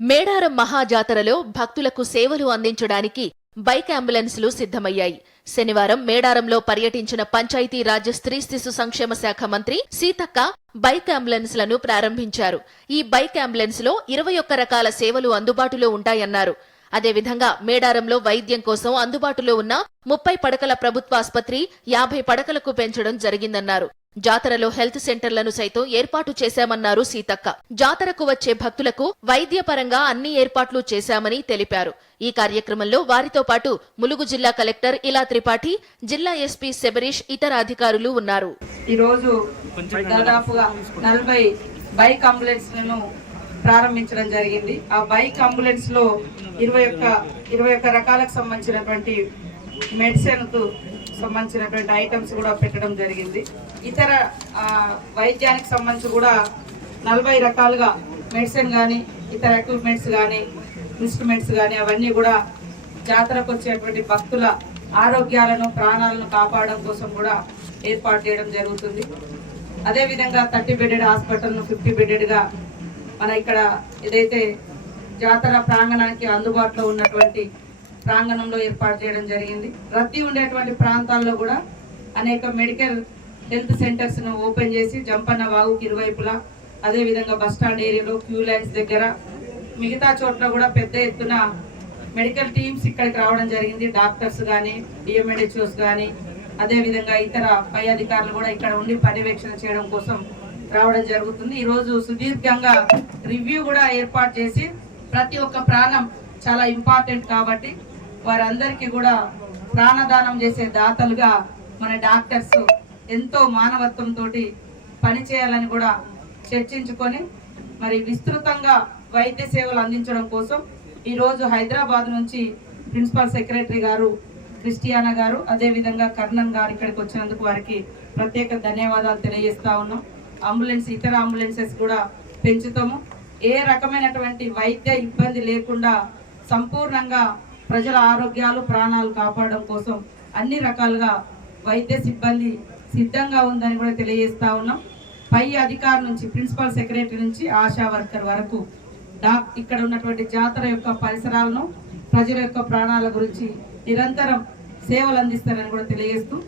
మేడారం మహాజాతరలో భక్తులకు సేవలు అందించడానికి బైక్ అంబులెన్సులు సిద్ధమయ్యాయి. శనివారం మేడారంలో పర్యటించిన పంచాయతీ రాజ్య స్త్రీ శిశు సంక్షేమ శాఖ మంత్రి సీతక్క బైక్ అంబులెన్స్లను ప్రారంభించారు. ఈ బైక్ అంబులెన్స్లో ఇరవై ఒక్క రకాల సేవలు అందుబాటులో ఉంటాయన్నారు. అదేవిధంగా మేడారంలో వైద్యం కోసం అందుబాటులో ఉన్న ముప్పై పడకల ప్రభుత్వాసుపత్రి యాభై పడకలకు పెంచడం జరిగిందన్నారు. జాతరలో హెల్త్ సెంటర్లను సైతం ఏర్పాటు చేశామన్నారు సీతక్క. జాతరకు వచ్చే భక్తులకు వైద్యపరంగా అన్ని ఏర్పాట్లు చేశామని తెలిపారు. ఈ కార్యక్రమంలో వారితో పాటు ములుగు జిల్లా కలెక్టర్ ఇలా త్రిపాఠి జిల్లా ఎస్పీ శబరీష్ ఇతర అధికారులు ఉన్నారు. ఈరోజు దాదాపుగా నలభై బైక్ అంబులెన్స్లను ప్రారంభించడం జరిగింది. ఆ బైక్ అంబులెన్స్లో ఇరవై ఒక్క ఇరవై ఒక్క రకాలకు సంబంధించినటువంటి మెడిసిన్ సంబంధించినటువంటి ఐటమ్స్ కూడా పెట్టడం జరిగింది. ఇతర వైద్యానికి సంబంధించి కూడా నలభై రకాలుగా మెడిసిన్ కానీ ఇతర ఎక్విప్మెంట్స్ కానీ ఇన్స్ట్రుమెంట్స్ కానీ అవన్నీ కూడా జాతరకు వచ్చేటువంటి భక్తుల ఆరోగ్యాలను ప్రాణాలను కాపాడడం కోసం కూడా ఏర్పాటు చేయడం జరుగుతుంది. అదేవిధంగా థర్టీ బెడెడ్ హాస్పిటల్ను ఫిఫ్టీ బెడెడ్గా మన ఇక్కడ ఏదైతే జాతర ప్రాంగణానికి అందుబాటులో ఉన్నటువంటి ప్రాంగణంలో ఏర్పాటు చేయడం జరిగింది. రద్దీ ఉండేటువంటి ప్రాంతాల్లో కూడా అనేక మెడికల్ హెల్త్ సెంటర్స్ను ఓపెన్ చేసి జంపన్న వాగుకి ఇరువైపులా అదేవిధంగా బస్ స్టాండ్ ఏరియాలో క్యూ లైన్స్ దగ్గర మిగతా చోట్ల కూడా పెద్ద ఎత్తున మెడికల్ టీమ్స్ ఇక్కడికి రావడం జరిగింది. డాక్టర్స్ కానీ డిఎంఎన్హెచ్ఓస్ కానీ అదేవిధంగా ఇతర పై అధికారులు కూడా ఇక్కడ ఉండి పర్యవేక్షణ చేయడం కోసం రావడం జరుగుతుంది. ఈరోజు సుదీర్ఘంగా రివ్యూ కూడా ఏర్పాటు చేసి ప్రతి ఒక్క ప్రాణం చాలా ఇంపార్టెంట్ కాబట్టి వారందరికీ కూడా ప్రాణదానం చేసే దాతలుగా మన డాక్టర్స్ ఎంతో మానవత్వంతో పని చేయాలని కూడా చర్చించుకొని మరి విస్తృతంగా వైద్య సేవలు అందించడం కోసం ఈరోజు హైదరాబాద్ నుంచి ప్రిన్సిపల్ సెక్రటరీ గారు క్రిస్టియానా గారు అదేవిధంగా కర్ణన్ గారు ఇక్కడికి వచ్చినందుకు వారికి ప్రత్యేక ధన్యవాదాలు తెలియజేస్తా ఉన్నాం. అంబులెన్స్ ఇతర అంబులెన్సెస్ కూడా పెంచుతాము. ఏ రకమైనటువంటి వైద్య ఇబ్బంది లేకుండా సంపూర్ణంగా ప్రజల ఆరోగ్యాలు ప్రాణాలు కాపాడడం కోసం అన్ని రకాలుగా వైద్య సిబ్బంది సిద్ధంగా ఉందని కూడా తెలియజేస్తా ఉన్నాం. పై అధికారి నుంచి ప్రిన్సిపల్ సెక్రటరీ నుంచి ఆశా వర్కర్ వరకు డాక్ ఇక్కడ ఉన్నటువంటి జాతర యొక్క పరిసరాలను ప్రజల యొక్క ప్రాణాల గురించి నిరంతరం సేవలు అందిస్తారని కూడా తెలియజేస్తూ